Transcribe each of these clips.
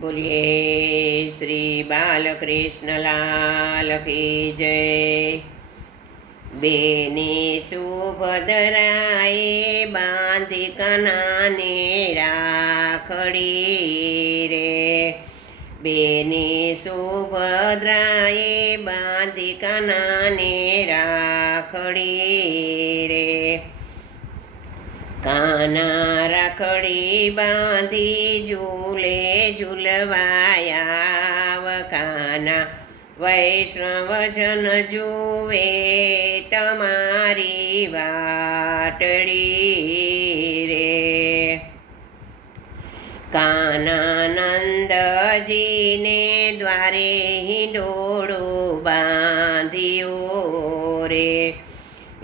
બોલીએ, શ્રી બાલકૃષ્ણ લાલ કી જય. બેની સુભદરાએ બાંધી કનાને રાખડી રે. બેની સુભદ્રાએ બાંધી કનાને રાખડી રે. કાના રાખડી બાંધી ઝૂલે ઝૂલવાયા કાના વૈષ્ણવજન જુએ તમારી વાટડી રે. કાનાનંદજીને દ્વારે હિંડોળો બાંધ્યો રે.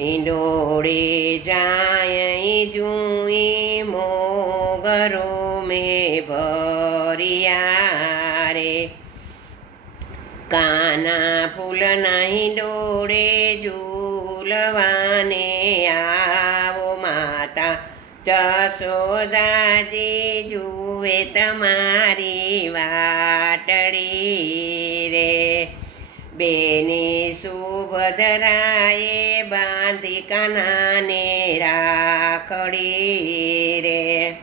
ઈંડોળે જાય જુઈ મોગરો મેં ભરિયા કાના નહીં હિંડોળે ઝૂલવાને આવો માતા જશોદાજી જુએ તમારી વાટડી. બેની સુભદ્રાએ બાંધી કાનાને રાખડી રે.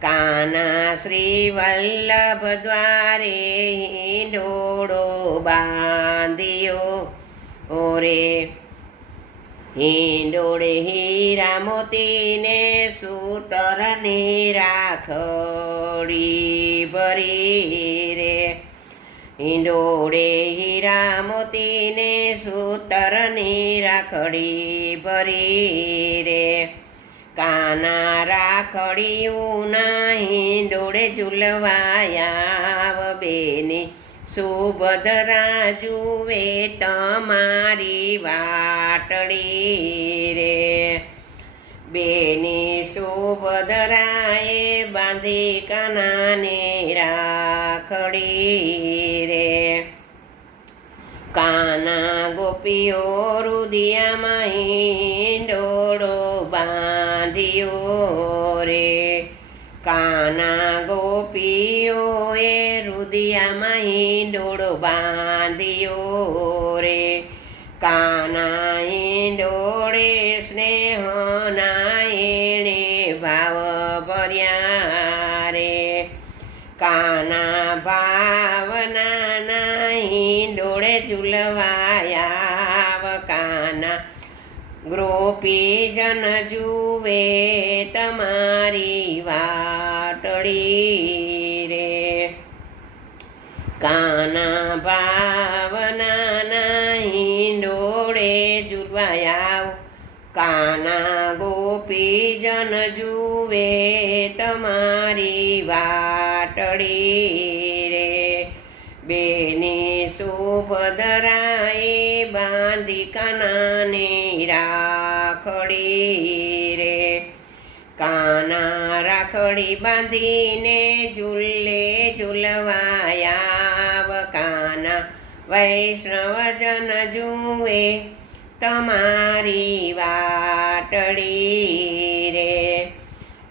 કાના શ્રી વલ્લભ દ્વારે હિંડોળો બાંધ્યો. ઓરે, હિંડોળે હીરા મોતીને સૂતરને રાખડી ભરી રે. હિંડોળે હીરા મોતીને સૂતરની રાખડી ભરી રે. કાના રાખડીઓના હિંડોળે ઝૂલવાયા બેની. સુભદ્રા જુએ તમારી વાટડી રે. બેની સુભદ્રાએ બાંધી કાનાને રાખડી કાના ગોપીઓ રુદિયામાં હિંડોળો બાંધ્યો રે કાના ગોપીઓએ રુદિયામાં હિંડોળો બાંધ્યો રે કાના ડોળે સ્નેહના ઝૂલવાયા કાના ગોપીજન જુએ તમારી વાટડી રે. કાના ભાવના હિંડોળે ઝૂલવાયા. કાના ગોપીજન જુએ તમારી વાટડી રે. બેની સુભદ્રાએ બાંધી કાનાને રાખડી રે. કાના રાખડી બાંધીને ઝૂલે ઝૂલવાયા કાના વૈષ્ણવજન જુએ તમારી વાટડી રે.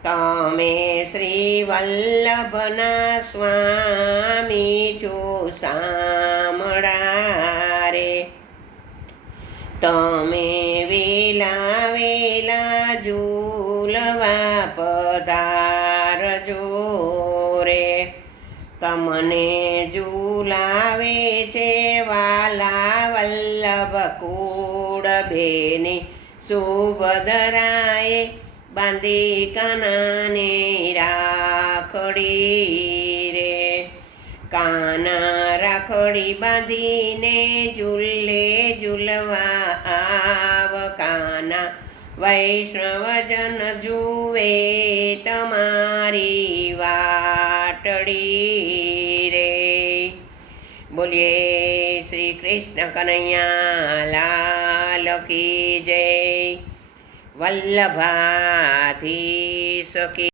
તમે શ્રી વલ્લભના સ્વામી છો સામળા તમે વેલા વેલા ઝૂલવા પધારજો રે. તમને ઝૂલાવે છે વાલા વલ્લભ કુળ બેની સુભદરાએ બાંધી કનાને રાખડી. કાના રાખડી બાંધીને ઝૂલે ઝૂલવા આવ કાના. વૈષ્ણવજન જુએ તમારી વાટડી રે. બોલીએ શ્રી કૃષ્ણ કનૈયા લાલ કી જય. વલ્લભાથી સખી